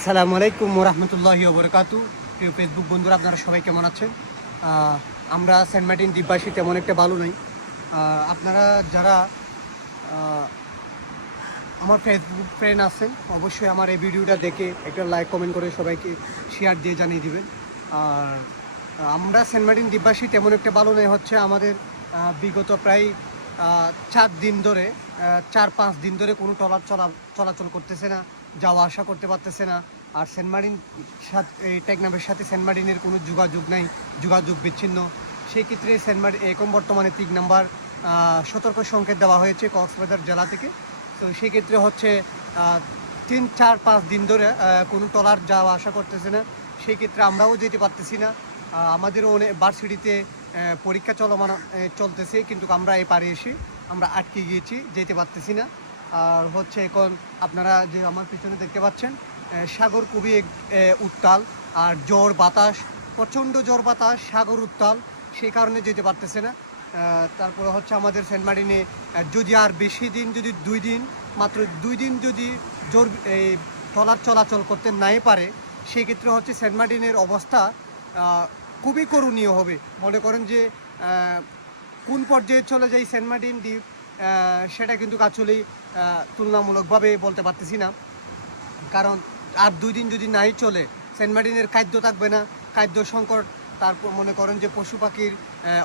আসসালামু আলাইকুম ওরহমতুল্লাহি ওবরকাতু। প্রিয় ফেসবুক বন্ধুরা, আপনারা সবাই কেমন আছেন? আমরা সেন্ট মার্টিন দ্বীপবাসী তেমন একটা ভালো নেই। আপনারা যারা আমার ফেসবুক ফ্রেন্ড আছেন, অবশ্যই আমার এই ভিডিওটা দেখে একটা লাইক কমেন্ট করে সবাইকে শেয়ার দিয়ে জানিয়ে দিবেন। আর আমরা সেন্ট মার্টিন দ্বীপবাসী তেমন একটা ভালো নেই হচ্ছে আমাদের বিগত প্রায় 4 দিন ধরে 4-5 দিন ধরে কোনো ট্রলার চলাচল করতেছে না, যাওয়া আসা করতে পারতেছে না। আর সেন্ট মার্টিন এই টেকনাফের সাথে সেন্ট মার্টিনের কোনো যোগাযোগ নাই, যোগাযোগ বিচ্ছিন্ন। সেই ক্ষেত্রে সেন্ট মার্টিন এখন বর্তমানে 3 নাম্বার সতর্ক সংকেত দেওয়া হয়েছে কক্সবাজার জেলা থেকে। তো সেই ক্ষেত্রে হচ্ছে 3-4-5 দিন ধরে কোনো ট্রলার যাওয়া আসা করতেছে না। সেই ক্ষেত্রে আমরাও যেতে পারতেছি না। আমাদেরও অনেক ভার্সিটিতে পরীক্ষা চলতেছে, কিন্তু আমরা এই পারে এসে আমরা আটকে গিয়েছি, যেতে পারতেছি না। আর হচ্ছে এখন আপনারা যে আমার পিছনে দেখতে পাচ্ছেন, সাগর খুবই উত্তাল, আর ঝড় বাতাস, প্রচণ্ড ঝড় বাতাস, সাগর উত্তাল, সেই কারণে যেতে পারতেছে না। তারপরে হচ্ছে আমাদের সেন্ট মার্টিনে যদি আর বেশি দিন, যদি 2 দিন, মাত্র 2 দিন যদি ট্রলার চলাচল করতে নাই পারে, সেক্ষেত্রে হচ্ছে সেন্ট মার্টিনের অবস্থা খুবই করুণীয় হবে। মনে করেন যে কোন পর্যায়ে চলে যায় সেন্ট মার্টিন দ্বীপ, সেটা কিন্তু আসলেই তুলনামূলকভাবে বলতে পারতেছি না। কারণ আর 2 দিন যদি নাই চলে, সেন্ট মার্টিনের খাদ্য থাকবে না, খাদ্য সংকট। তারপর মনে করেন যে পশু পাখির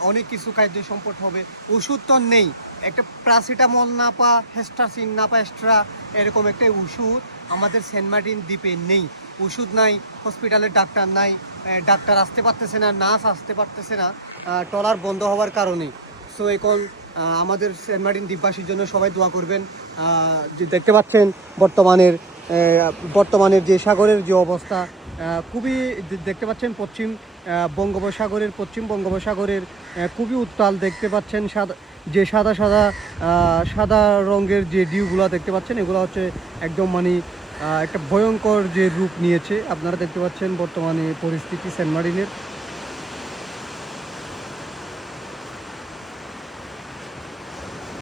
অনেক কিছু খাদ্য সংকট হবে। ওষুধ তো নেই, একটা প্যারাসিটামল না পা হেস্টাসিন না পা এক্সট্রা, এরকম একটা ওষুধ আমাদের সেন্ট মার্টিন দ্বীপে নেই। ওষুধ নাই, হসপিটালে ডাক্তার নাই, ডাক্তার আসতে পারতেছে না, নার্স আসতে পারতেছে না, ট্রলার বন্ধ হওয়ার কারণে। সো এখন আমাদের সেন্ট মার্টিন দ্বীপবাসীর জন্য সবাই দোয়া করবেন। যে দেখতে পাচ্ছেন বর্তমানের যে সাগরের যে অবস্থা, খুবই দেখতে পাচ্ছেন পশ্চিম বঙ্গোপসাগরের খুবই উত্তাল। দেখতে পাচ্ছেন সাদা রঙের যে ডিউগুলো দেখতে পাচ্ছেন, এগুলো হচ্ছে একদম মানে একটা ভয়ঙ্কর যে রূপ নিয়েছে। আপনারা দেখতে পাচ্ছেন বর্তমানে পরিস্থিতি সেন্ট মার্টিনের।